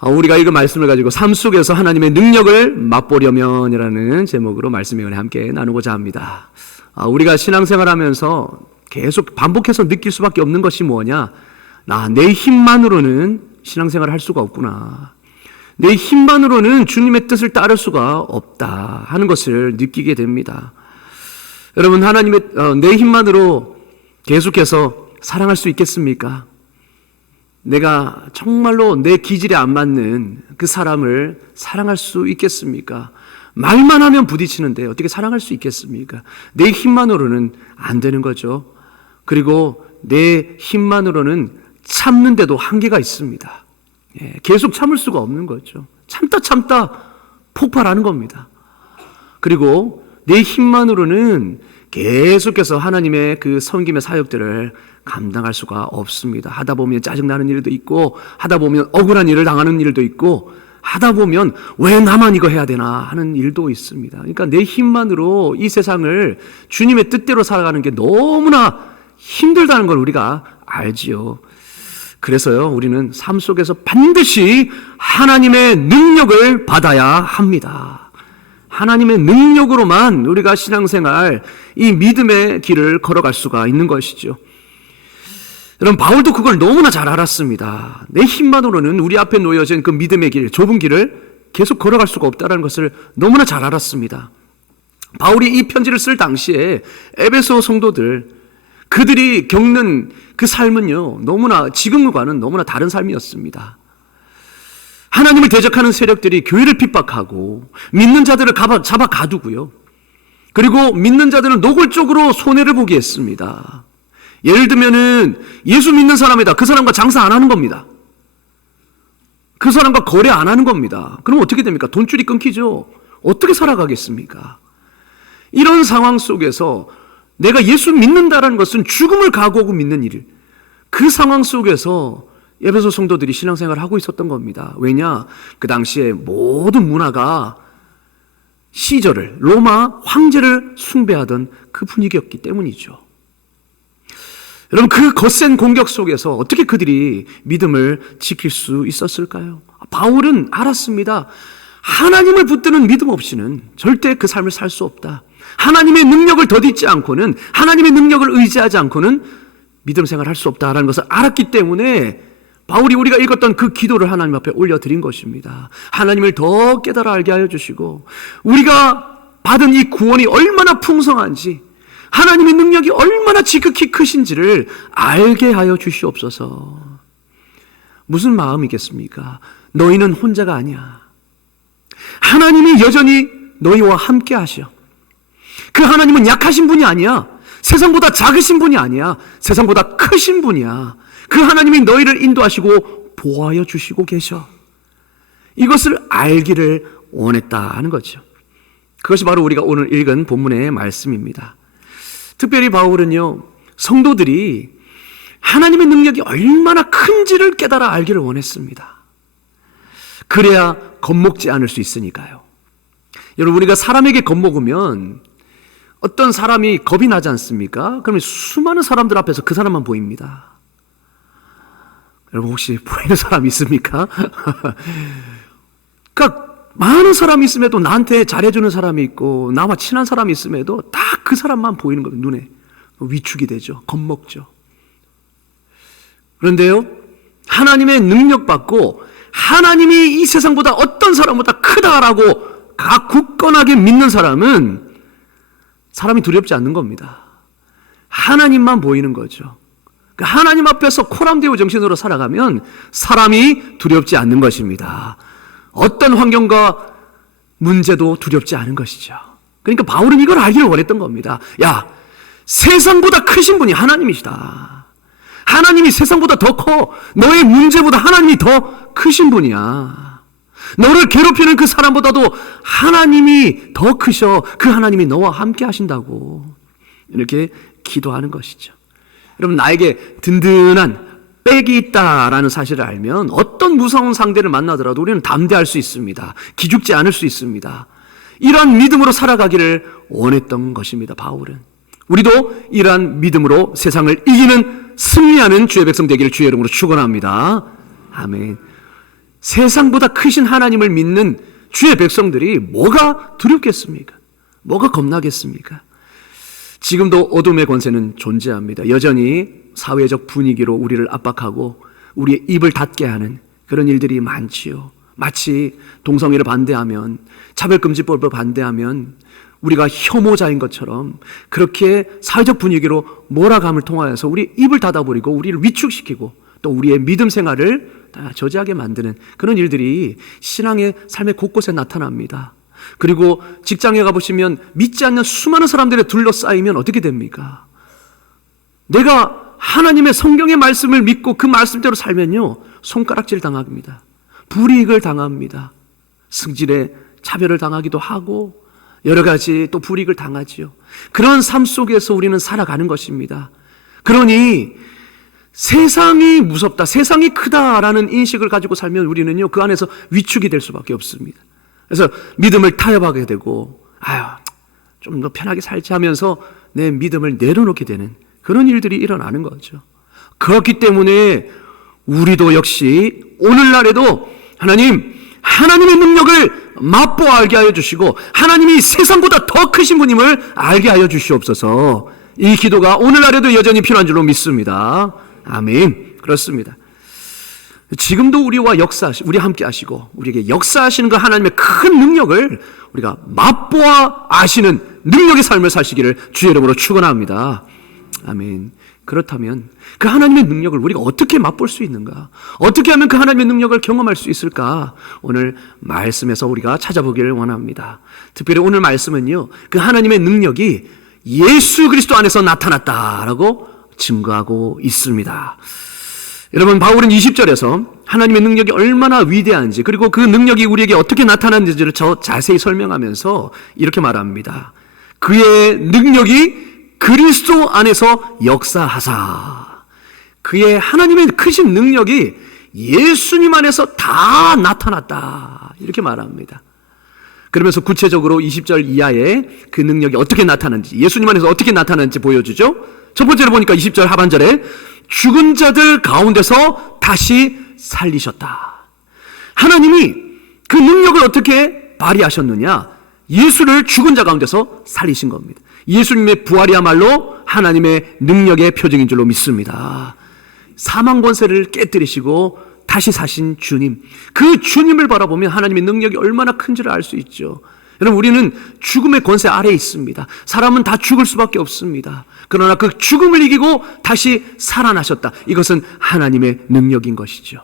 우리가 이거 말씀을 가지고 삶 속에서 하나님의 능력을 맛보려면이라는 제목으로 말씀의 은혜 함께 나누고자 합니다. 우리가 신앙생활하면서 계속 반복해서 느낄 수밖에 없는 것이 뭐냐? 내 힘만으로는 신앙생활을 할 수가 없구나. 내 힘만으로는 주님의 뜻을 따를 수가 없다 하는 것을 느끼게 됩니다. 여러분, 내 힘만으로 계속해서 사랑할 수 있겠습니까? 내가 정말로 내 기질에 안 맞는 그 사람을 사랑할 수 있겠습니까? 말만 하면 부딪히는데 어떻게 사랑할 수 있겠습니까? 내 힘만으로는 안 되는 거죠. 그리고 내 힘만으로는 참는데도 한계가 있습니다. 계속 참을 수가 없는 거죠. 참다 폭발하는 겁니다. 그리고 내 힘만으로는 계속해서 하나님의 그 섬김의 사역들을 감당할 수가 없습니다. 하다 보면 짜증나는 일도 있고, 하다 보면 억울한 일을 당하는 일도 있고, 하다 보면 왜 나만 이거 해야 되나 하는 일도 있습니다. 그러니까 내 힘만으로 이 세상을 주님의 뜻대로 살아가는 게 너무나 힘들다는 걸 우리가 알지요. 그래서요, 우리는 삶 속에서 반드시 하나님의 능력을 받아야 합니다. 하나님의 능력으로만 우리가 신앙생활, 이 믿음의 길을 걸어갈 수가 있는 것이죠. 여러분, 바울도 그걸 너무나 잘 알았습니다. 내 힘만으로는 우리 앞에 놓여진 그 믿음의 길, 좁은 길을 계속 걸어갈 수가 없다는 것을 너무나 잘 알았습니다. 바울이 이 편지를 쓸 당시에 에베소 성도들, 그들이 겪는 그 삶은요, 너무나 지금과는 너무나 다른 삶이었습니다. 하나님을 대적하는 세력들이 교회를 핍박하고 믿는 자들을 잡아 가두고요, 그리고 믿는 자들은 노골적으로 손해를 보게 했습니다. 예를 들면은 예수 믿는 사람이다, 그 사람과 장사 안 하는 겁니다. 그 사람과 거래 안 하는 겁니다. 그럼 어떻게 됩니까? 돈줄이 끊기죠. 어떻게 살아가겠습니까? 이런 상황 속에서 내가 예수 믿는다라는 것은 죽음을 각오하고 믿는 일, 그 상황 속에서 에베소 성도들이 신앙생활을 하고 있었던 겁니다. 왜냐? 그 당시에 모든 문화가 시저를, 로마 황제를 숭배하던 그 분위기였기 때문이죠. 여러분, 그 거센 공격 속에서 어떻게 그들이 믿음을 지킬 수 있었을까요? 바울은 알았습니다. 하나님을 붙드는 믿음 없이는 절대 그 삶을 살 수 없다. 하나님의 능력을 더딛지 않고는, 하나님의 능력을 의지하지 않고는 믿음 생활을 할 수 없다라는 것을 알았기 때문에 바울이 우리가 읽었던 그 기도를 하나님 앞에 올려드린 것입니다. 하나님을 더 깨달아 알게 하여 주시고, 우리가 받은 이 구원이 얼마나 풍성한지, 하나님의 능력이 얼마나 지극히 크신지를 알게 하여 주시옵소서. 무슨 마음이겠습니까? 너희는 혼자가 아니야. 하나님이 여전히 너희와 함께 하셔. 그 하나님은 약하신 분이 아니야. 세상보다 작으신 분이 아니야. 세상보다 크신 분이야. 그 하나님이 너희를 인도하시고 보호하여 주시고 계셔. 이것을 알기를 원했다 하는 거죠. 그것이 바로 우리가 오늘 읽은 본문의 말씀입니다. 특별히 바울은요, 성도들이 하나님의 능력이 얼마나 큰지를 깨달아 알기를 원했습니다. 그래야 겁먹지 않을 수 있으니까요. 여러분, 우리가 사람에게 겁먹으면 어떤 사람이 겁이 나지 않습니까? 그러면 수많은 사람들 앞에서 그 사람만 보입니다. 여러분, 혹시 보이는 사람 있습니까? 그러니까 많은 사람이 있음에도 나한테 잘해주는 사람이 있고, 나와 친한 사람이 있음에도 딱 그 사람만 보이는 겁니다. 눈에. 위축이 되죠. 겁먹죠. 그런데요, 하나님의 능력 받고 하나님이 이 세상보다 어떤 사람보다 크다라고 굳건하게 믿는 사람은 사람이 두렵지 않는 겁니다. 하나님만 보이는 거죠. 하나님 앞에서 코람데오 정신으로 살아가면 사람이 두렵지 않는 것입니다. 어떤 환경과 문제도 두렵지 않은 것이죠. 그러니까 바울은 이걸 알기를 원했던 겁니다. 야, 세상보다 크신 분이 하나님이시다. 하나님이 세상보다 더 커. 너의 문제보다 하나님이 더 크신 분이야. 너를 괴롭히는 그 사람보다도 하나님이 더 크셔. 그 하나님이 너와 함께 하신다고 이렇게 기도하는 것이죠. 여러분, 나에게 든든한 백이 있다라는 사실을 알면 어떤 무서운 상대를 만나더라도 우리는 담대할 수 있습니다. 기죽지 않을 수 있습니다. 이러한 믿음으로 살아가기를 원했던 것입니다. 바울은. 우리도 이러한 믿음으로 세상을 이기는 승리하는 주의 백성 되기를 주의 이름으로 축원합니다. 아멘. 세상보다 크신 하나님을 믿는 주의 백성들이 뭐가 두렵겠습니까? 뭐가 겁나겠습니까? 지금도 어둠의 권세는 존재합니다. 여전히 사회적 분위기로 우리를 압박하고 우리의 입을 닫게 하는 그런 일들이 많지요. 마치 동성애를 반대하면, 차별금지법을 반대하면 우리가 혐오자인 것처럼 그렇게 사회적 분위기로 몰아감을 통하여서 우리 입을 닫아버리고 우리를 위축시키고 또 우리의 믿음 생활을 다 저지하게 만드는 그런 일들이 신앙의 삶의 곳곳에 나타납니다. 그리고 직장에 가보시면 믿지 않는 수많은 사람들에 둘러싸이면 어떻게 됩니까? 내가 하나님의 성경의 말씀을 믿고 그 말씀대로 살면요, 손가락질 당합니다. 불이익을 당합니다. 승질에 차별을 당하기도 하고 여러 가지 또 불이익을 당하지요. 그런 삶 속에서 우리는 살아가는 것입니다. 그러니 세상이 무섭다, 세상이 크다라는 인식을 가지고 살면 우리는요, 그 안에서 위축이 될 수밖에 없습니다. 그래서 믿음을 타협하게 되고, 좀 더 편하게 살지 하면서 내 믿음을 내려놓게 되는 그런 일들이 일어나는 거죠. 그렇기 때문에 우리도 역시 오늘날에도 하나님의 능력을 맛보아 알게 하여 주시고 하나님이 세상보다 더 크신 분임을 알게 하여 주시옵소서. 이 기도가 오늘날에도 여전히 필요한 줄로 믿습니다. 아멘. 그렇습니다. 지금도 우리와 우리 함께 하시고 우리에게 역사하시는 그 하나님의 큰 능력을 우리가 맛보아 아시는 능력의 삶을 사시기를 주의 이름으로 축원합니다. 아멘. 그렇다면 그 하나님의 능력을 우리가 어떻게 맛볼 수 있는가? 어떻게 하면 그 하나님의 능력을 경험할 수 있을까? 오늘 말씀에서 우리가 찾아보기를 원합니다. 특별히 오늘 말씀은요, 그 하나님의 능력이 예수 그리스도 안에서 나타났다라고 증거하고 있습니다. 여러분, 바울은 20절에서 하나님의 능력이 얼마나 위대한지, 그리고 그 능력이 우리에게 어떻게 나타났는지를 자세히 설명하면서 이렇게 말합니다. 그의 능력이 그리스도 안에서 역사하사. 그의 하나님의 크신 능력이 예수님 안에서 다 나타났다, 이렇게 말합니다. 그러면서 구체적으로 20절 이하에 그 능력이 어떻게 나타나는지, 예수님 안에서 어떻게 나타나는지 보여주죠. 첫 번째로 보니까 20절 하반절에 죽은 자들 가운데서 다시 살리셨다. 하나님이 그 능력을 어떻게 발휘하셨느냐? 예수를 죽은 자 가운데서 살리신 겁니다. 예수님의 부활이야말로 하나님의 능력의 표징인 줄로 믿습니다. 사망 권세를 깨뜨리시고 다시 사신 주님, 그 주님을 바라보면 하나님의 능력이 얼마나 큰지를 알 수 있죠. 여러분, 우리는 죽음의 권세 아래에 있습니다. 사람은 다 죽을 수밖에 없습니다. 그러나 그 죽음을 이기고 다시 살아나셨다. 이것은 하나님의 능력인 것이죠.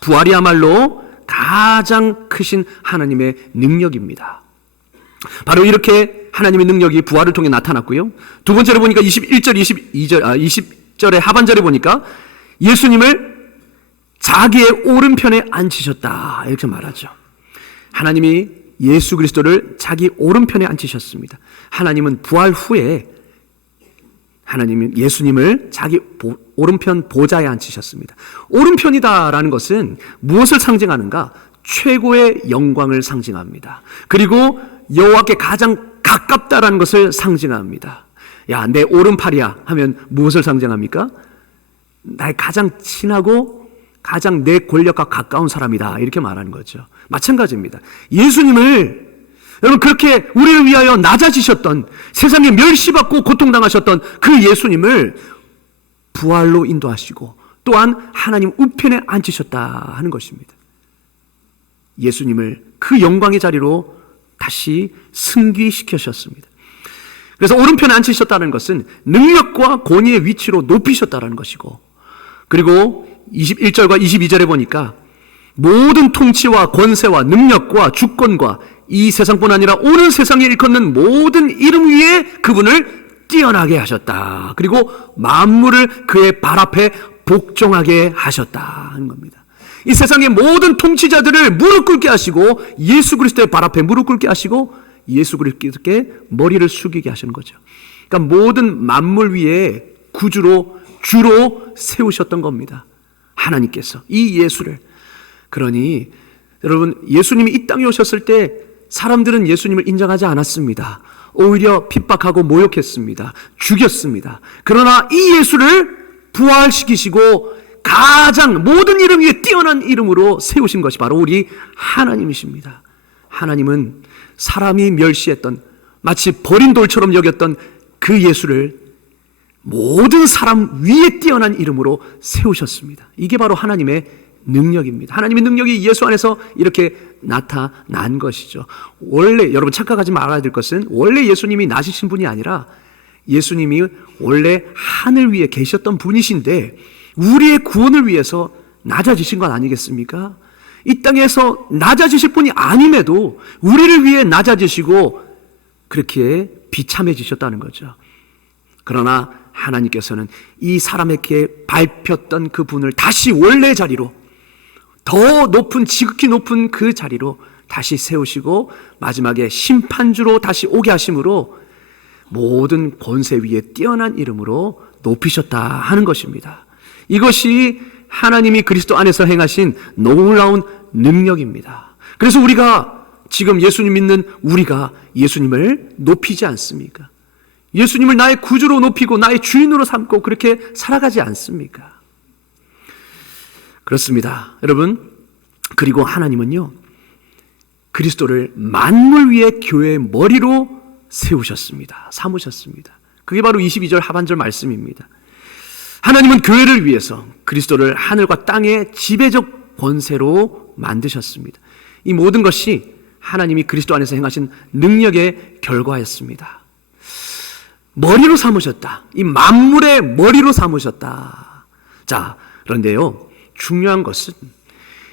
부활이야말로 가장 크신 하나님의 능력입니다. 바로 이렇게 하나님의 능력이 부활을 통해 나타났고요. 두 번째로 보니까 20절의 하반절에 보니까 예수님을 자기의 오른편에 앉히셨다, 이렇게 말하죠. 하나님이 예수 그리스도를 자기 오른편에 앉히셨습니다. 하나님은 부활 후에 하나님은 예수님을 자기 오른편 보좌에 앉히셨습니다. 오른편이다라는 것은 무엇을 상징하는가? 최고의 영광을 상징합니다. 그리고 여호와께 가장 가깝다라는 것을 상징합니다. 야, 내 오른팔이야 하면 무엇을 상징합니까? 나의 가장 친하고 가장 내 권력과 가까운 사람이다, 이렇게 말하는 거죠. 마찬가지입니다. 예수님을, 여러분, 그렇게 우리를 위하여 낮아지셨던, 세상에 멸시받고 고통당하셨던 그 예수님을 부활로 인도하시고 또한 하나님 우편에 앉히셨다 하는 것입니다. 예수님을 그 영광의 자리로 다시 승귀시키셨습니다. 그래서 오른편에 앉히셨다는 것은 능력과 권위의 위치로 높이셨다는 것이고, 그리고 21절과 22절에 보니까 모든 통치와 권세와 능력과 주권과 이 세상뿐 아니라 오는 세상에 일컫는 모든 이름 위에 그분을 뛰어나게 하셨다. 그리고 만물을 그의 발 앞에 복종하게 하셨다 하는 겁니다. 이 세상의 모든 통치자들을 무릎 꿇게 하시고 예수 그리스도의 발 앞에 무릎 꿇게 하시고 예수 그리스도께 머리를 숙이게 하시는 거죠. 그러니까 모든 만물 위에 주로 세우셨던 겁니다. 하나님께서 이 예수를. 그러니 여러분, 예수님이 이 땅에 오셨을 때 사람들은 예수님을 인정하지 않았습니다. 오히려 핍박하고 모욕했습니다. 죽였습니다. 그러나 이 예수를 부활시키시고 가장 모든 이름 위에 뛰어난 이름으로 세우신 것이 바로 우리 하나님이십니다. 하나님은 사람이 멸시했던, 마치 버린 돌처럼 여겼던 그 예수를 모든 사람 위에 뛰어난 이름으로 세우셨습니다. 이게 바로 하나님의 능력입니다. 하나님의 능력이 예수 안에서 이렇게 나타난 것이죠. 원래 여러분 착각하지 말아야 될 것은 원래 예수님이 나시신 분이 아니라 예수님이 원래 하늘 위에 계셨던 분이신데 우리의 구원을 위해서 낮아지신 것 아니겠습니까? 이 땅에서 낮아지실 분이 아님에도 우리를 위해 낮아지시고 그렇게 비참해지셨다는 거죠. 그러나 하나님께서는 이 사람에게 밟혔던 그 분을 다시 원래 자리로, 더 높은, 지극히 높은 그 자리로 다시 세우시고 마지막에 심판주로 다시 오게 하심으로 모든 권세 위에 뛰어난 이름으로 높이셨다 하는 것입니다. 이것이 하나님이 그리스도 안에서 행하신 놀라운 능력입니다. 그래서 우리가 지금 예수님 믿는 우리가 예수님을 높이지 않습니까? 예수님을 나의 구주로 높이고 나의 주인으로 삼고 그렇게 살아가지 않습니까? 그렇습니다. 여러분, 그리고 하나님은요, 그리스도를 만물 위의 교회의 머리로 세우셨습니다. 삼으셨습니다. 그게 바로 22절 하반절 말씀입니다. 하나님은 교회를 위해서 그리스도를 하늘과 땅의 지배적 권세로 만드셨습니다. 이 모든 것이 하나님이 그리스도 안에서 행하신 능력의 결과였습니다. 머리로 삼으셨다. 이 만물의 머리로 삼으셨다. 자, 그런데요, 중요한 것은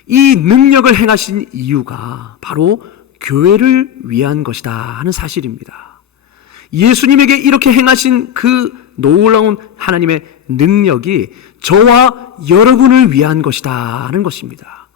이 능력을 행하신 이유가 바로 교회를 위한 것이다 하는 사실입니다. 예수님에게 이렇게 행하신 그 놀라운 하나님의 능력이 저와 여러분을 위한 것이다 하는 것입니다.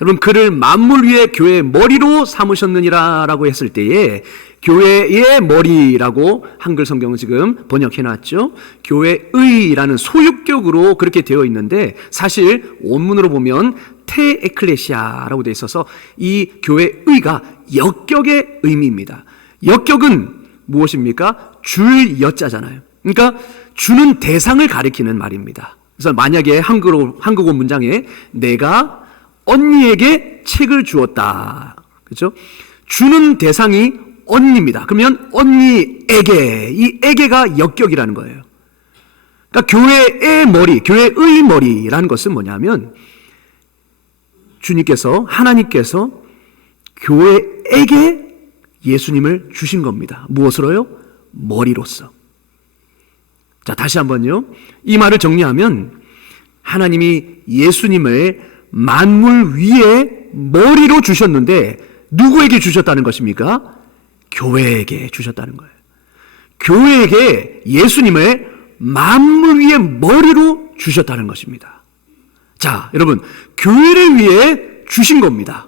여러분, 그를 만물 위의 교회의 머리로 삼으셨느니라라고 했을 때에 교회의 머리라고 한글 성경은 지금 번역해놨죠. 교회의라는 소유격으로 그렇게 되어 있는데 사실 원문으로 보면 테에클레시아라고 되어 있어서 이 교회의가 역격의 의미입니다. 역격은 무엇입니까? 줄 여자잖아요. 그러니까 주는 대상을 가리키는 말입니다. 그래서 만약에 한국어 문장에 내가 언니에게 책을 주었다, 그렇죠? 주는 대상이 언니입니다. 그러면 언니에게, 이 에게가 역격이라는 거예요. 그러니까 교회의 머리, 교회의 머리라는 것은 뭐냐면 주님께서, 하나님께서 교회에게 예수님을 주신 겁니다. 무엇으로요? 머리로서. 자, 다시 한번요. 이 말을 정리하면 하나님이 예수님을 만물 위에 머리로 주셨는데 누구에게 주셨다는 것입니까? 교회에게 주셨다는 거예요. 교회에게 예수님을 만물 위에 머리로 주셨다는 것입니다. 자, 여러분, 교회를 위해 주신 겁니다.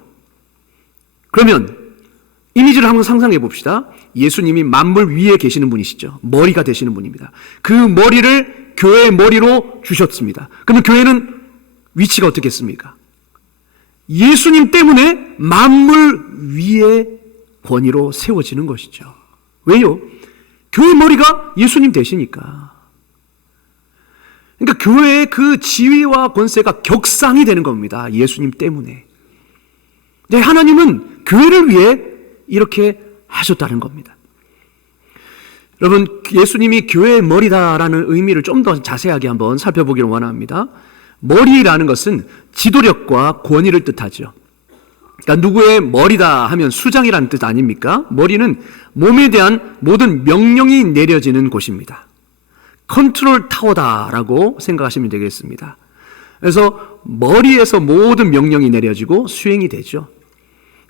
그러면 이미지를 한번 상상해 봅시다. 예수님이 만물 위에 계시는 분이시죠. 머리가 되시는 분입니다. 그 머리를 교회의 머리로 주셨습니다. 그러면 교회는 위치가 어떻겠습니까? 예수님 때문에 만물 위의 권위로 세워지는 것이죠. 왜요? 교회 머리가 예수님 되시니까. 그러니까 교회의 그 지위와 권세가 격상이 되는 겁니다. 예수님 때문에. 근데 하나님은 교회를 위해 이렇게 하셨다는 겁니다. 여러분, 예수님이 교회의 머리다라는 의미를 좀 더 자세하게 한번 살펴보기를 원합니다. 머리라는 것은 지도력과 권위를 뜻하죠. 그러니까 누구의 머리다 하면 수장이라는 뜻 아닙니까? 머리는 몸에 대한 모든 명령이 내려지는 곳입니다. 컨트롤 타워다라고 생각하시면 되겠습니다. 그래서 머리에서 모든 명령이 내려지고 수행이 되죠.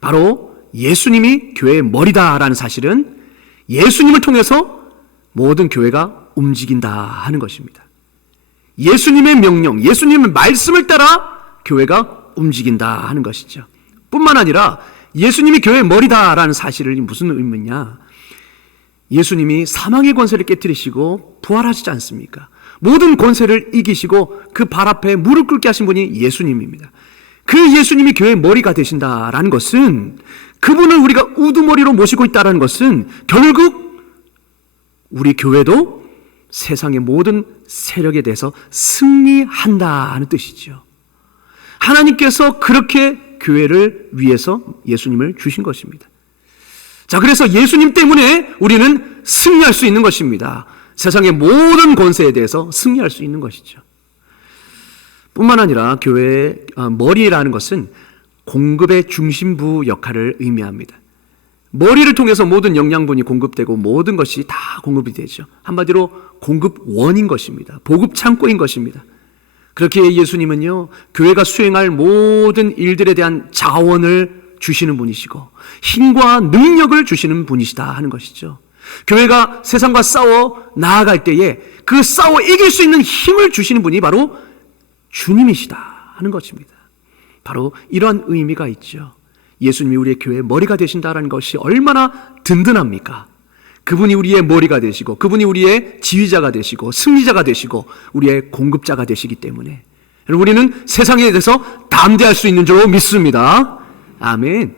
바로 예수님이 교회의 머리다라는 사실은 예수님을 통해서 모든 교회가 움직인다 하는 것입니다. 예수님의 명령, 예수님의 말씀을 따라 교회가 움직인다 하는 것이죠. 뿐만 아니라 예수님이 교회의 머리다라는 사실을 무슨 의미냐? 예수님이 사망의 권세를 깨뜨리시고 부활하시지 않습니까? 모든 권세를 이기시고 그 발 앞에 무릎 꿇게 하신 분이 예수님입니다. 그 예수님이 교회의 머리가 되신다라는 것은, 그분을 우리가 우두머리로 모시고 있다는 것은 결국 우리 교회도 세상의 모든 세력에 대해서 승리한다는 뜻이죠. 하나님께서 그렇게 교회를 위해서 예수님을 주신 것입니다. 자, 그래서 예수님 때문에 우리는 승리할 수 있는 것입니다. 세상의 모든 권세에 대해서 승리할 수 있는 것이죠. 뿐만 아니라 교회의 머리라는 것은 공급의 중심부 역할을 의미합니다. 머리를 통해서 모든 영양분이 공급되고 모든 것이 다 공급이 되죠. 한마디로 공급원인 것입니다. 보급 창고인 것입니다. 그렇게 예수님은요, 교회가 수행할 모든 일들에 대한 자원을 주시는 분이시고 힘과 능력을 주시는 분이시다 하는 것이죠. 교회가 세상과 싸워 나아갈 때에 그 싸워 이길 수 있는 힘을 주시는 분이 바로 주님이시다 하는 것입니다. 바로 이러한 의미가 있죠. 예수님이 우리의 교회의 머리가 되신다는 것이 얼마나 든든합니까? 그분이 우리의 머리가 되시고 그분이 우리의 지휘자가 되시고 승리자가 되시고 우리의 공급자가 되시기 때문에 우리는 세상에 대해서 담대할 수 있는 줄로 믿습니다. 아멘.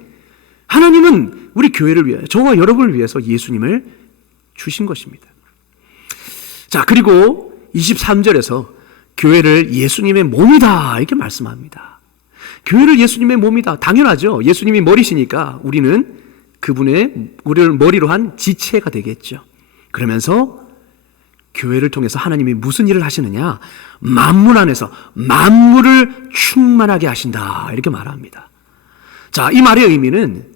하나님은 우리 교회를 위해 저와 여러분을 위해서 예수님을 주신 것입니다. 자, 그리고 23절에서 교회를 예수님의 몸이다 이렇게 말씀합니다. 교회를 예수님의 몸이다. 당연하죠. 예수님이 머리시니까 우리는 우리를 머리로 한 지체가 되겠죠. 그러면서 교회를 통해서 하나님이 무슨 일을 하시느냐? 만물 안에서 만물을 충만하게 하신다 이렇게 말합니다. 자, 이 말의 의미는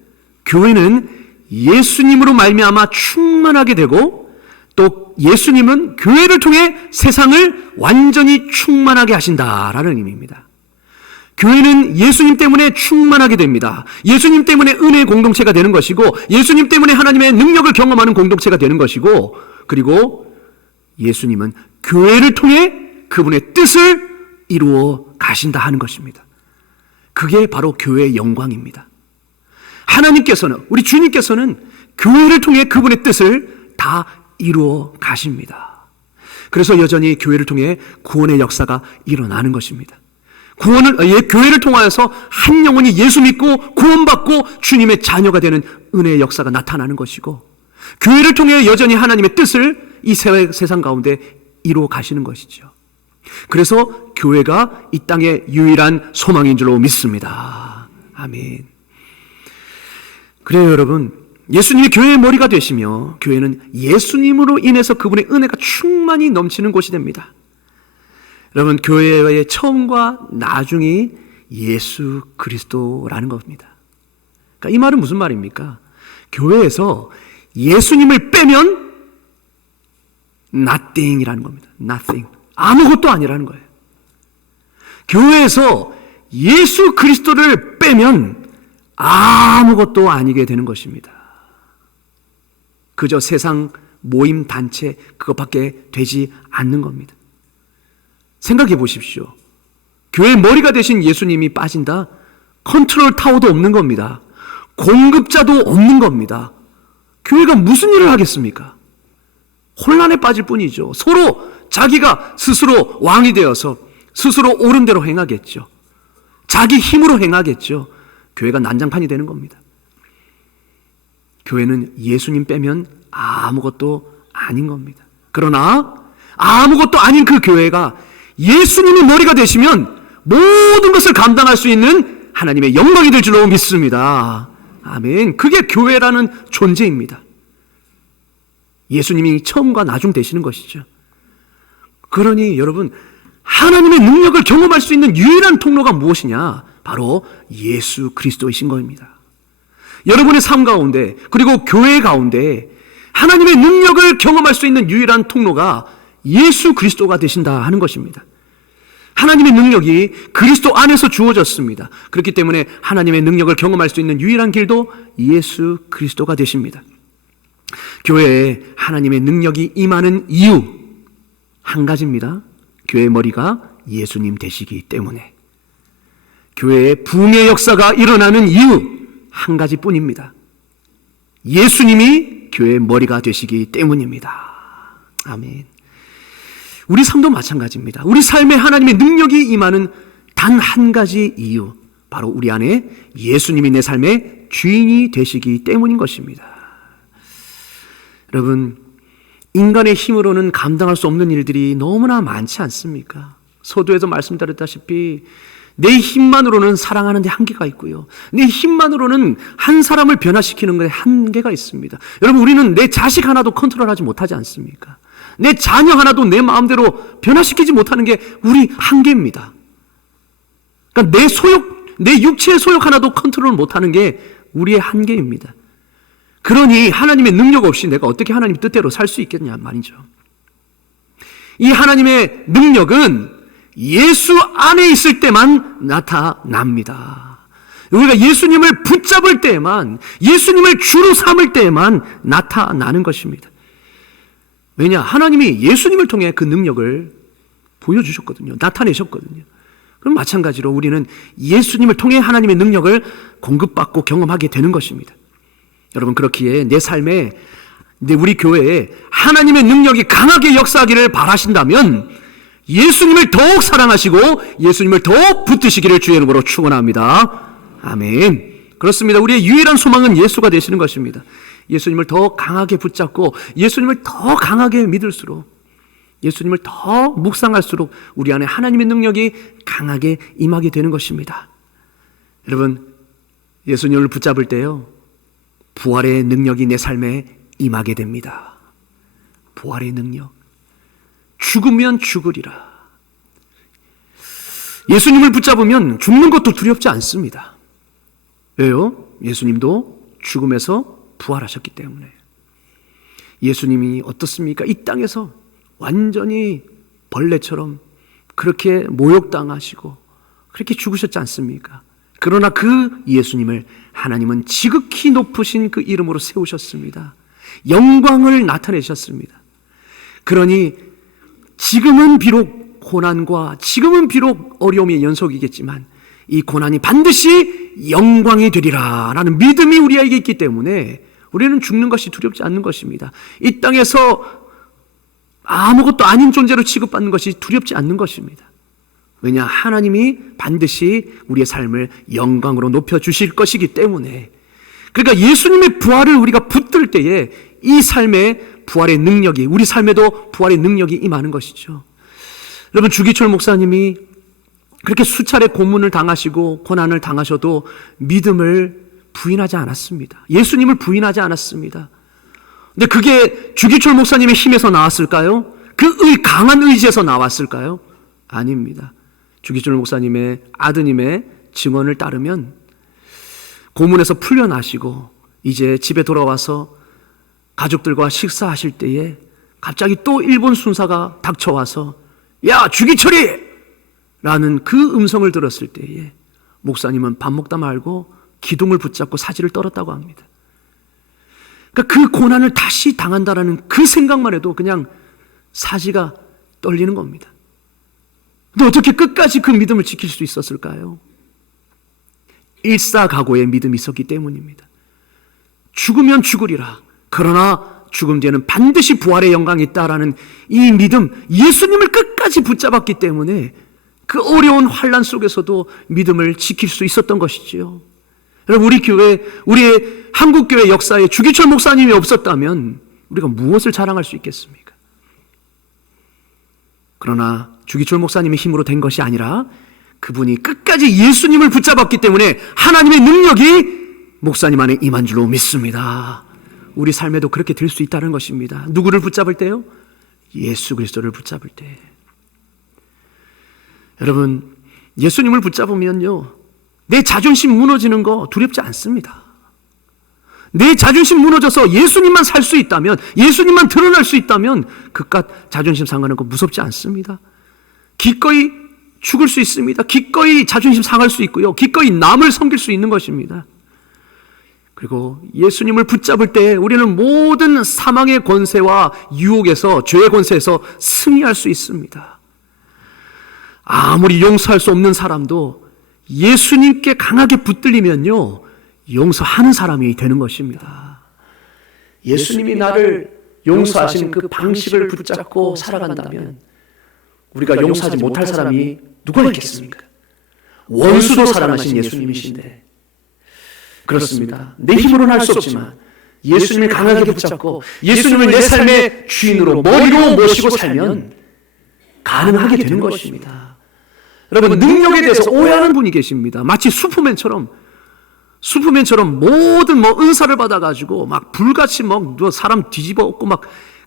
교회는 예수님으로 말미암아 충만하게 되고 또 예수님은 교회를 통해 세상을 완전히 충만하게 하신다라는 의미입니다. 교회는 예수님 때문에 충만하게 됩니다. 예수님 때문에 은혜의 공동체가 되는 것이고 예수님 때문에 하나님의 능력을 경험하는 공동체가 되는 것이고 그리고 예수님은 교회를 통해 그분의 뜻을 이루어 가신다 하는 것입니다. 그게 바로 교회의 영광입니다. 하나님께서는 우리 주님께서는 교회를 통해 그분의 뜻을 다 이루어 가십니다. 그래서 여전히 교회를 통해 구원의 역사가 일어나는 것입니다. 교회를 통하여서 한 영혼이 예수 믿고 구원받고 주님의 자녀가 되는 은혜의 역사가 나타나는 것이고 교회를 통해 여전히 하나님의 뜻을 이 세상 가운데 이루어 가시는 것이죠. 그래서 교회가 이 땅의 유일한 소망인 줄로 믿습니다. 아멘. 그래요, 여러분. 예수님이 교회의 머리가 되시며 교회는 예수님으로 인해서 그분의 은혜가 충만히 넘치는 곳이 됩니다. 여러분, 교회의 처음과 나중이 예수 그리스도라는 겁니다. 그러니까 이 말은 무슨 말입니까? 교회에서 예수님을 빼면 nothing이라는 겁니다. nothing. 아무것도 아니라는 거예요. 교회에서 예수 그리스도를 빼면 아무것도 아니게 되는 것입니다. 그저 세상 모임 단체 그것밖에 되지 않는 겁니다. 생각해 보십시오. 교회의 머리가 되신 예수님이 빠진다? 컨트롤 타워도 없는 겁니다. 공급자도 없는 겁니다. 교회가 무슨 일을 하겠습니까? 혼란에 빠질 뿐이죠. 서로 자기가 스스로 왕이 되어서 스스로 옳은 대로 행하겠죠. 자기 힘으로 행하겠죠. 교회가 난장판이 되는 겁니다. 교회는 예수님 빼면 아무것도 아닌 겁니다. 그러나 아무것도 아닌 그 교회가 예수님이 머리가 되시면 모든 것을 감당할 수 있는 하나님의 영광이 될 줄로 믿습니다. 아멘. 그게 교회라는 존재입니다. 예수님이 처음과 나중 되시는 것이죠. 그러니 여러분, 하나님의 능력을 경험할 수 있는 유일한 통로가 무엇이냐? 바로 예수 그리스도이신 겁니다. 여러분의 삶 가운데 그리고 교회 가운데 하나님의 능력을 경험할 수 있는 유일한 통로가 예수 그리스도가 되신다 하는 것입니다. 하나님의 능력이 그리스도 안에서 주어졌습니다. 그렇기 때문에 하나님의 능력을 경험할 수 있는 유일한 길도 예수 그리스도가 되십니다. 교회에 하나님의 능력이 임하는 이유 한 가지입니다. 교회의 머리가 예수님 되시기 때문에. 교회의 부흥의 역사가 일어나는 이유 한 가지뿐입니다. 예수님이 교회의 머리가 되시기 때문입니다. 아멘. 우리 삶도 마찬가지입니다. 우리 삶에 하나님의 능력이 임하는 단 한 가지 이유, 바로 우리 안에 예수님이 내 삶의 주인이 되시기 때문인 것입니다. 여러분, 인간의 힘으로는 감당할 수 없는 일들이 너무나 많지 않습니까? 서두에서 말씀드렸다시피 내 힘만으로는 사랑하는 데 한계가 있고요, 내 힘만으로는 한 사람을 변화시키는 데 한계가 있습니다. 여러분, 우리는 내 자식 하나도 컨트롤하지 못하지 않습니까? 내 자녀 하나도 내 마음대로 변화시키지 못하는 게 우리 한계입니다. 그러니까 내 육체의 소욕 하나도 컨트롤 못하는 게 우리의 한계입니다. 그러니 하나님의 능력 없이 내가 어떻게 하나님 뜻대로 살 수 있겠냐 말이죠. 이 하나님의 능력은 예수 안에 있을 때만 나타납니다. 우리가 예수님을 붙잡을 때만, 예수님을 주로 삼을 때만 나타나는 것입니다. 왜냐? 하나님이 예수님을 통해 그 능력을 보여주셨거든요. 나타내셨거든요. 그럼 마찬가지로 우리는 예수님을 통해 하나님의 능력을 공급받고 경험하게 되는 것입니다. 여러분, 그렇기에 내 삶에, 우리 교회에 하나님의 능력이 강하게 역사하기를 바라신다면 예수님을 더욱 사랑하시고 예수님을 더욱 붙드시기를 주의 이름으로 축원합니다. 아멘. 그렇습니다. 우리의 유일한 소망은 예수가 되시는 것입니다. 예수님을 더 강하게 붙잡고 예수님을 더 강하게 믿을수록, 예수님을 더 묵상할수록 우리 안에 하나님의 능력이 강하게 임하게 되는 것입니다. 여러분, 예수님을 붙잡을 때요, 부활의 능력이 내 삶에 임하게 됩니다. 부활의 능력. 죽으면 죽으리라. 예수님을 붙잡으면 죽는 것도 두렵지 않습니다. 왜요? 예수님도 죽음에서 부활하셨기 때문에. 예수님이 어떻습니까? 이 땅에서 완전히 벌레처럼 그렇게 모욕당하시고 그렇게 죽으셨지 않습니까? 그러나 그 예수님을 하나님은 지극히 높으신 그 이름으로 세우셨습니다. 영광을 나타내셨습니다. 그러니 지금은 비록 고난과, 지금은 비록 어려움의 연속이겠지만 이 고난이 반드시 영광이 되리라 라는 믿음이 우리에게 있기 때문에 우리는 죽는 것이 두렵지 않는 것입니다. 이 땅에서 아무것도 아닌 존재로 취급받는 것이 두렵지 않는 것입니다. 왜냐? 하나님이 반드시 우리의 삶을 영광으로 높여주실 것이기 때문에. 그러니까 예수님의 부활을 우리가 붙들 때에 이 삶의 부활의 능력이, 우리 삶에도 부활의 능력이 임하는 것이죠. 여러분, 주기철 목사님이 그렇게 수차례 고문을 당하시고 고난을 당하셔도 믿음을 부인하지 않았습니다. 예수님을 부인하지 않았습니다. 근데 그게 주기철 목사님의 힘에서 나왔을까요? 그 강한 의지에서 나왔을까요? 아닙니다. 주기철 목사님의 아드님의 증언을 따르면 고문에서 풀려나시고 이제 집에 돌아와서 가족들과 식사하실 때에 갑자기 또 일본 순사가 닥쳐와서 야, 주기철이! 라는 그 음성을 들었을 때에 목사님은 밥 먹다 말고 기둥을 붙잡고 사지를 떨었다고 합니다. 그러니까 그 고난을 다시 당한다라는 그 생각만 해도 그냥 사지가 떨리는 겁니다. 근데 어떻게 끝까지 그 믿음을 지킬 수 있었을까요? 일사각오의 믿음이 있었기 때문입니다. 죽으면 죽으리라. 그러나 죽음 뒤에는 반드시 부활의 영광이 있다라는 이 믿음, 예수님을 끝까지 붙잡았기 때문에 그 어려운 환난 속에서도 믿음을 지킬 수 있었던 것이지요. 여러분, 우리 교회, 우리의 한국교회 역사에 주기철 목사님이 없었다면 우리가 무엇을 자랑할 수 있겠습니까? 그러나 주기철 목사님의 힘으로 된 것이 아니라 그분이 끝까지 예수님을 붙잡았기 때문에 하나님의 능력이 목사님 안에 임한 줄로 믿습니다. 우리 삶에도 그렇게 될 수 있다는 것입니다. 누구를 붙잡을 때요? 예수 그리스도를 붙잡을 때. 여러분, 예수님을 붙잡으면요, 내 자존심 무너지는 거 두렵지 않습니다. 내 자존심 무너져서 예수님만 살 수 있다면, 예수님만 드러날 수 있다면 그깟 자존심 상하는 거 무섭지 않습니다. 기꺼이 죽을 수 있습니다. 기꺼이 자존심 상할 수 있고요, 기꺼이 남을 섬길 수 있는 것입니다. 그리고 예수님을 붙잡을 때 우리는 모든 사망의 권세와 유혹에서, 죄의 권세에서 승리할 수 있습니다. 아무리 용서할 수 없는 사람도 예수님께 강하게 붙들리면요, 용서하는 사람이 되는 것입니다. 예수님이 나를 용서하신 그 방식을 붙잡고 살아간다면 우리가 용서하지 못할 사람이 누가 있겠습니까? 원수도 사랑하신 예수님이신데. 그렇습니다. 내 힘으로는 할 수 없지만 예수님을 강하게 붙잡고 예수님을 내 삶의 주인으로 머리로 모시고 살면 가능하게 되는 것입니다. 여러분, 능력에 대해서 오해하는 분이 계십니다. 마치 슈퍼맨처럼 모든 은사를 받아가지고 막 불같이 사람 뒤집어 엎고 막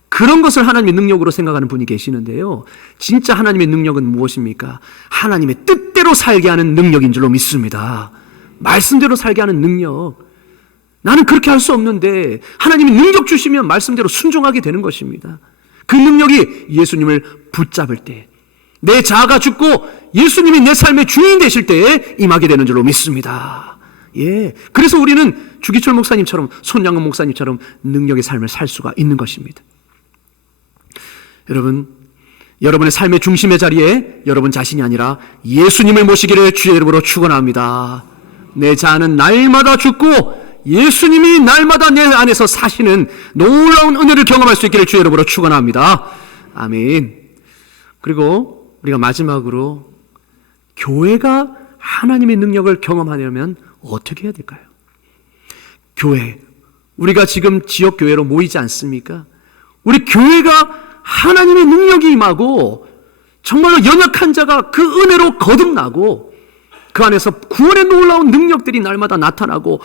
그런 것을 하나님의 능력으로 생각하는 분이 계시는데요. 진짜 하나님의 능력은 무엇입니까? 하나님의 뜻대로 살게 하는 능력인 줄로 믿습니다. 말씀대로 살게 하는 능력. 나는 그렇게 할 수 없는데 하나님이 능력 주시면 말씀대로 순종하게 되는 것입니다. 그 능력이 예수님을 붙잡을 때, 내 자아가 죽고 예수님이 내 삶의 주인 되실 때에 임하게 되는 줄로 믿습니다. 예, 그래서 우리는 주기철 목사님처럼, 손양은 목사님처럼 능력의 삶을 살 수가 있는 것입니다. 여러분, 여러분의 삶의 중심의 자리에 여러분 자신이 아니라 예수님을 모시기를 주의 이름으로 축원합니다. 내 자아는 날마다 죽고 예수님이 날마다 내 안에서 사시는 놀라운 은혜를 경험할 수 있기를 주의 이름으로 축원합니다. 아멘. 그리고 우리가 마지막으로 교회가 하나님의 능력을 경험하려면 어떻게 해야 될까요? 교회, 우리가 지금 지역교회로 모이지 않습니까? 우리 교회가 하나님의 능력이 임하고 정말로 연약한 자가 그 은혜로 거듭나고 그 안에서 구원의 놀라운 능력들이 날마다 나타나고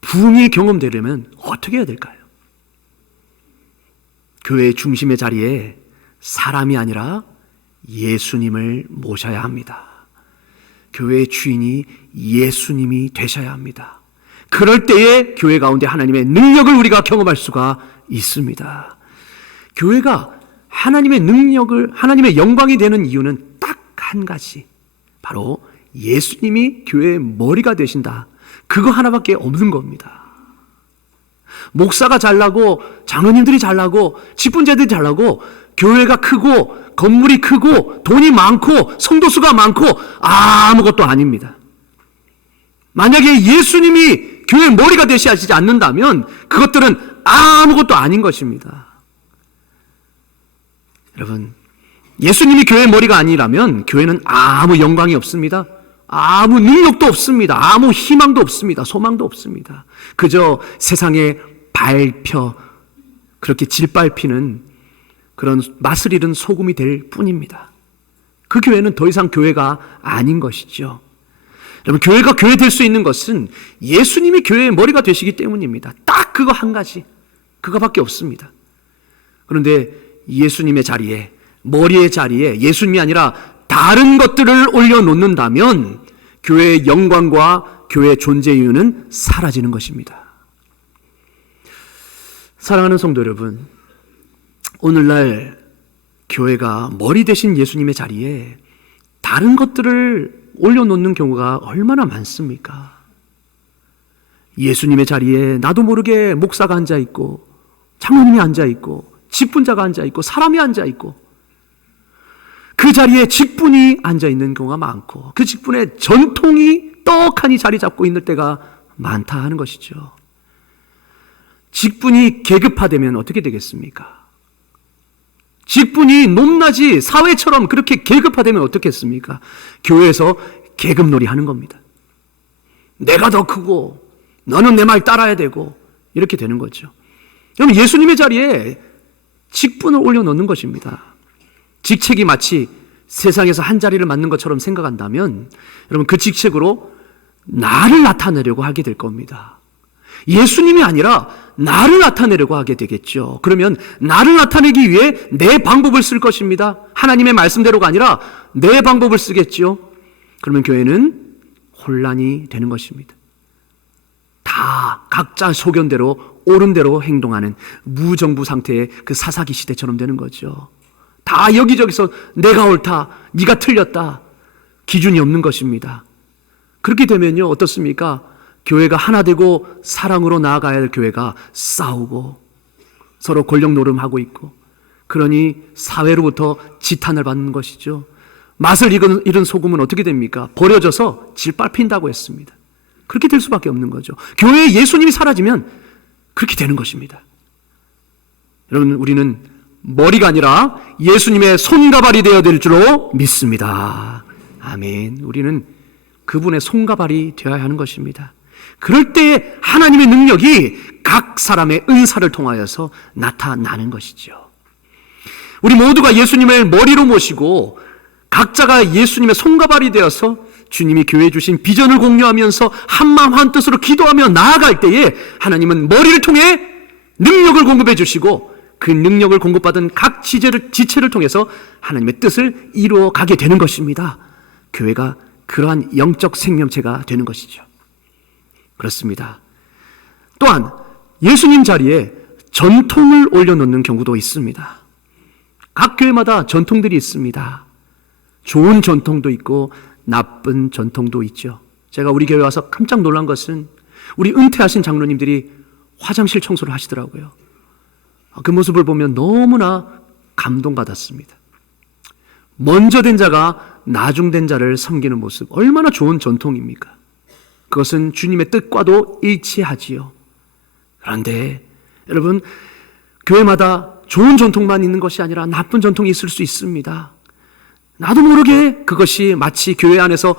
부흥이 경험되려면 어떻게 해야 될까요? 교회의 중심의 자리에 사람이 아니라 예수님을 모셔야 합니다. 교회의 주인이 예수님이 되셔야 합니다. 그럴 때에 교회 가운데 하나님의 능력을 우리가 경험할 수가 있습니다. 교회가 하나님의 능력을, 하나님의 영광이 되는 이유는 딱 한 가지, 바로 예수님이 교회의 머리가 되신다. 그거 하나밖에 없는 겁니다. 목사가 잘나고 장로님들이 잘나고 직분자들이 잘나고 교회가 크고 건물이 크고 돈이 많고 성도수가 많고 아무것도 아닙니다. 만약에 예수님이 교회의 머리가 되시지 않는다면 그것들은 아무것도 아닌 것입니다. 여러분, 예수님이 교회의 머리가 아니라면 교회는 아무 영광이 없습니다. 아무 능력도 없습니다. 아무 희망도 없습니다. 소망도 없습니다. 그저 세상에 그렇게 질밟히는 그런 맛을 잃은 소금이 될 뿐입니다. 그 교회는 더 이상 교회가 아닌 것이죠. 여러분, 교회가 교회 될 수 있는 것은 예수님이 교회의 머리가 되시기 때문입니다. 딱 그거 한 가지, 그거밖에 없습니다. 그런데 예수님의 자리에, 머리의 자리에 예수님이 아니라 다른 것들을 올려놓는다면 교회의 영광과 교회의 존재 이유는 사라지는 것입니다. 사랑하는 성도 여러분, 오늘날 교회가 머리 대신 예수님의 자리에 다른 것들을 올려놓는 경우가 얼마나 많습니까? 예수님의 자리에 나도 모르게 목사가 앉아있고 장로님이 앉아있고 직분자가 앉아있고 사람이 앉아있고 그 자리에 직분이 앉아있는 경우가 많고 그 직분에 전통이 떡하니 자리 잡고 있는 때가 많다 하는 것이죠. 직분이 계급화되면 어떻게 되겠습니까? 직분이 높낮이 사회처럼 그렇게 계급화되면 어떻겠습니까? 교회에서 계급놀이 하는 겁니다. 내가 더 크고 너는 내 말 따라야 되고 이렇게 되는 거죠. 여러분, 예수님의 자리에 직분을 올려놓는 것입니다. 직책이 마치 세상에서 한 자리를 맡는 것처럼 생각한다면 여러분, 그 직책으로 나를 나타내려고 하게 될 겁니다. 예수님이 아니라 나를 나타내려고 하게 되겠죠. 그러면 나를 나타내기 위해 내 방법을 쓸 것입니다. 하나님의 말씀대로가 아니라 내 방법을 쓰겠죠. 그러면 교회는 혼란이 되는 것입니다. 다 각자 소견대로 옳은 대로 행동하는 무정부 상태의 그 사사기 시대처럼 되는 거죠. 다 여기저기서 내가 옳다, 네가 틀렸다, 기준이 없는 것입니다. 그렇게 되면요, 어떻습니까? 교회가 하나 되고 사랑으로 나아가야 할 교회가 싸우고 서로 권력 노름하고 있고, 그러니 사회로부터 지탄을 받는 것이죠. 맛을 잃은 소금은 어떻게 됩니까? 버려져서 질밟힌다고 했습니다. 그렇게 될 수밖에 없는 거죠. 교회에 예수님이 사라지면 그렇게 되는 것입니다. 여러분, 우리는 머리가 아니라 예수님의 손과 발이 되어야 될 줄로 믿습니다. 아멘. 우리는 그분의 손과 발이 되어야 하는 것입니다. 그럴 때 하나님의 능력이 각 사람의 은사를 통하여서 나타나는 것이죠. 우리 모두가 예수님을 머리로 모시고 각자가 예수님의 손과 발이 되어서 주님이 교회에 주신 비전을 공유하면서 한마음 한뜻으로 기도하며 나아갈 때에 하나님은 머리를 통해 능력을 공급해 주시고 그 능력을 공급받은 각 지체를 통해서 하나님의 뜻을 이루어가게 되는 것입니다. 교회가 그러한 영적 생명체가 되는 것이죠. 그렇습니다. 또한 예수님 자리에 전통을 올려놓는 경우도 있습니다. 각 교회마다 전통들이 있습니다. 좋은 전통도 있고 나쁜 전통도 있죠. 제가 우리 교회 와서 깜짝 놀란 것은 우리 은퇴하신 장로님들이 화장실 청소를 하시더라고요. 그 모습을 보면 너무나 감동받았습니다. 먼저 된 자가 나중된 자를 섬기는 모습, 얼마나 좋은 전통입니까? 그것은 주님의 뜻과도 일치하지요. 그런데 여러분, 교회마다 좋은 전통만 있는 것이 아니라 나쁜 전통이 있을 수 있습니다. 나도 모르게 그것이 마치 교회 안에서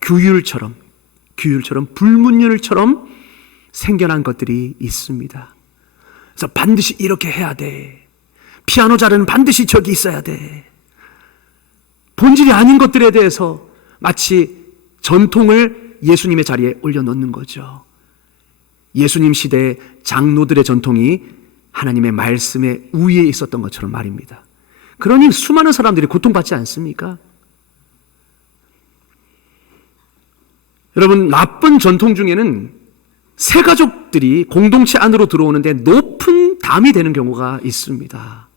규율처럼 불문율처럼 생겨난 것들이 있습니다. 그래서 반드시 이렇게 해야 돼. 피아노 자르는 반드시 저기 있어야 돼. 본질이 아닌 것들에 대해서 마치 전통을 예수님의 자리에 올려놓는 거죠. 예수님 시대의 장로들의 전통이 하나님의 말씀의 우위에 있었던 것처럼 말입니다. 그러니 수많은 사람들이 고통받지 않습니까? 여러분, 나쁜 전통 중에는 새 가족들이 공동체 안으로 들어오는데 높은 담이 되는 경우가 있습니다.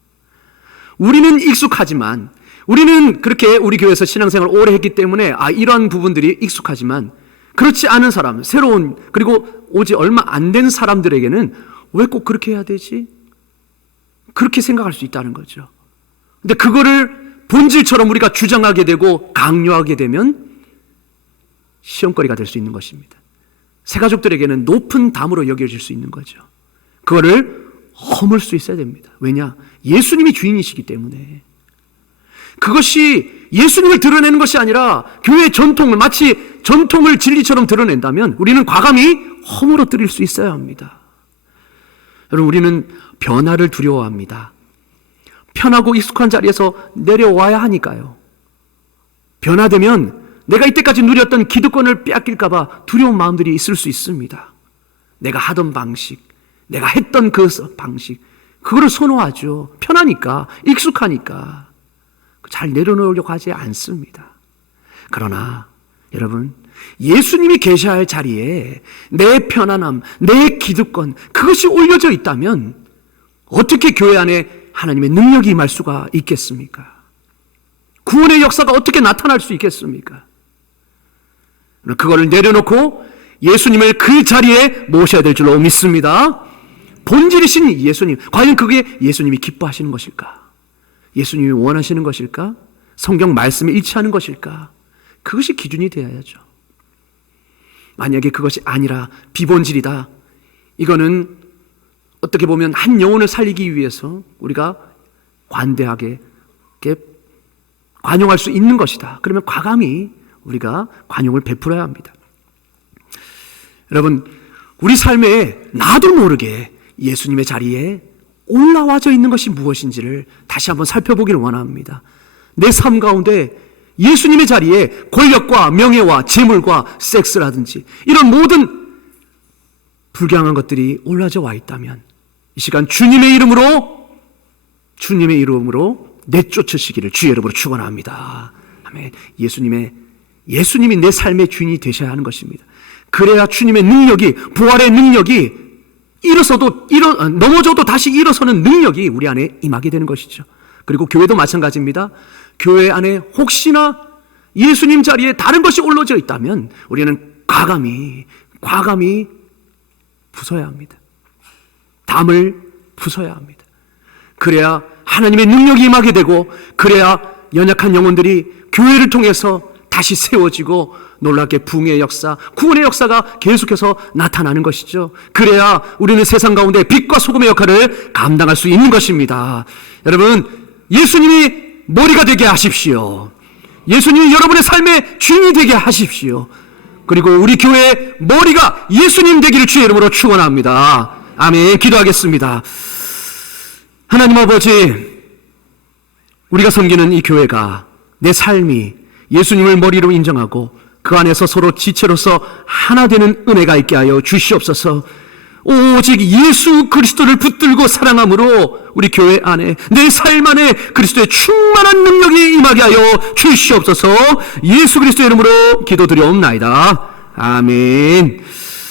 우리는 익숙하지만, 우리는 그렇게 우리 교회에서 신앙생활을 오래 했기 때문에 이러한 부분들이 익숙하지만, 그렇지 않은 사람, 새로운, 그리고 오직 얼마 안 된 사람들에게는 왜 꼭 그렇게 해야 되지? 그렇게 생각할 수 있다는 거죠. 근데 그거를 본질처럼 우리가 주장하게 되고 강요하게 되면 시험거리가 될 수 있는 것입니다. 새가족들에게는 높은 담으로 여겨질 수 있는 거죠. 그거를 허물 수 있어야 됩니다. 왜냐? 예수님이 주인이시기 때문에. 그것이 예수님을 드러내는 것이 아니라 교회의 전통을, 마치 전통을 진리처럼 드러낸다면 우리는 과감히 허물어뜨릴 수 있어야 합니다. 여러분, 우리는 변화를 두려워합니다. 편하고 익숙한 자리에서 내려와야 하니까요. 변화되면 내가 이때까지 누렸던 기득권을 빼앗길까 봐 두려운 마음들이 있을 수 있습니다. 내가 하던 방식, 내가 했던 그 방식, 그거를 선호하죠. 편하니까, 익숙하니까 잘 내려놓으려고 하지 않습니다. 그러나 여러분, 예수님이 계셔야 할 자리에 내 편안함, 내 기득권, 그것이 올려져 있다면 어떻게 교회 안에 하나님의 능력이 임할 수가 있겠습니까? 구원의 역사가 어떻게 나타날 수 있겠습니까? 그거를 내려놓고 예수님을 그 자리에 모셔야 될 줄로 믿습니다. 본질이신 예수님, 과연 그게 예수님이 기뻐하시는 것일까? 예수님이 원하시는 것일까? 성경 말씀에 일치하는 것일까? 그것이 기준이 되어야죠. 만약에 그것이 아니라 비본질이다, 이거는 어떻게 보면 한 영혼을 살리기 위해서 우리가 관대하게 관용할 수 있는 것이다. 그러면 과감히 우리가 관용을 베풀어야 합니다. 여러분, 우리 삶에 나도 모르게 예수님의 자리에 올라와져 있는 것이 무엇인지를 다시 한번 살펴보기를 원합니다. 내 삶 가운데 예수님의 자리에 권력과 명예와 재물과 섹스라든지 이런 모든 불경한 것들이 올라져 와 있다면 이 시간 주님의 이름으로 내쫓으시기를 주의 이름으로 축원합니다. 아멘. 예수님이 내 삶의 주인이 되셔야 하는 것입니다. 그래야 주님의 능력이, 부활의 능력이 넘어져도 다시 일어서는 능력이 우리 안에 임하게 되는 것이죠. 그리고 교회도 마찬가지입니다. 교회 안에 혹시나 예수님 자리에 다른 것이 올라져 있다면 우리는 과감히 부숴야 합니다. 담을 부숴야 합니다. 그래야 하나님의 능력이 임하게 되고, 그래야 연약한 영혼들이 교회를 통해서 다시 세워지고 놀랍게 부흥의 역사, 구원의 역사가 계속해서 나타나는 것이죠. 그래야 우리는 세상 가운데 빛과 소금의 역할을 감당할 수 있는 것입니다. 여러분, 예수님이 머리가 되게 하십시오. 예수님이 여러분의 삶의 주인이 되게 하십시오. 그리고 우리 교회의 머리가 예수님 되기를 주의 이름으로 축원합니다. 아멘. 기도하겠습니다. 하나님 아버지, 우리가 섬기는 이 교회가, 내 삶이 예수님을 머리로 인정하고 그 안에서 서로 지체로서 하나 되는 은혜가 있게 하여 주시옵소서. 오직 예수 그리스도를 붙들고 사랑함으로 우리 교회 안에, 내 삶 안에 그리스도의 충만한 능력이 임하게 하여 주시옵소서. 예수 그리스도의 이름으로 기도드려옵나이다. 아멘.